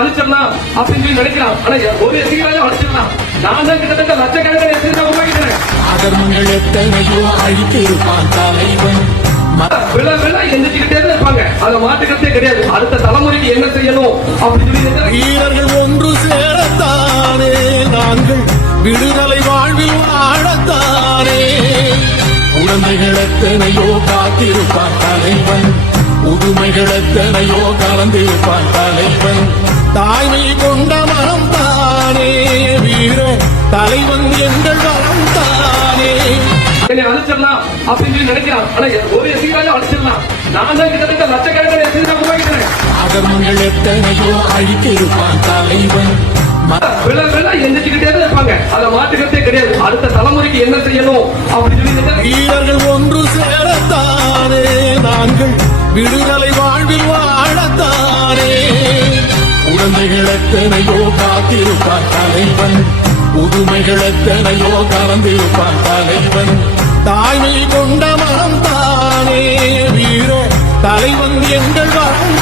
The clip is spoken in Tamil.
அழிச்சிடலாம் அப்படின்னு சொல்லி நினைக்கலாம். ஆனா ஒரு எதிராக அழிச்சிடலாம். நான் தான் கிட்டத்தட்ட லட்சக்கணக்கில் எதிராக உருவாக்கிட்டேன். அதர்மங்கள் எத்தனையோ அழித்திருப்பான் தலைவன். விழா விழா எந்திரிச்சுக்கிட்டே தான் இருப்பாங்க. அதை மாட்டுக்கிறதே கிடையாது. அடுத்த தலைமுறைக்கு என்ன செய்யணும் அப்படின்னு சொல்லி வீரர்கள் ஒன்று சேரத்தானே நாங்கள் விடுதலை வாழ்வில் வாழத்தானே. குழந்தைகள் எத்தனையோ காத்திருப்பான் தலைவன். உடுமைகள் எத்தனையோ கலந்திருப்பான் தலைவன். தாய்மை கொண்ட மனம் தானே வீர தலைவன் எங்கள் வரம் தானே. அழிச்சிடலாம் அப்படின்னு சொல்லி நினைக்கலாம். ஆனா ஒரு எதிராக அழிச்சிடலாம். நான் தான் கிட்டத்தட்ட லட்சக்கணக்கில் எதிராக உருவாக்கிட்டேன். அதர்மங்கள் எத்தனையோ அழித்திருப்பான் தலைவன். விழா விழா எந்திரிச்சுக்கிட்டே தான் இருப்பாங்க. அதை மாட்டுக்கிறதே கிடையாது. அடுத்த தலைமுறைக்கு என்ன செய்யணும் அப்படின்னு சொல்லி வீரர்கள் ஒன்று சேரத்தானே நாங்கள் விடுதலை வாழ்வில் வாழத்தானே. குழந்தைகள் எத்தனையோ காத்திருப்பான் தலைவன். புதுமைகள் எத்தனையோ கலந்திருப்பான் தலைவன். தாய்மை கொண்ட மனம் தானே வீர தலைவன் எங்கள் வரம்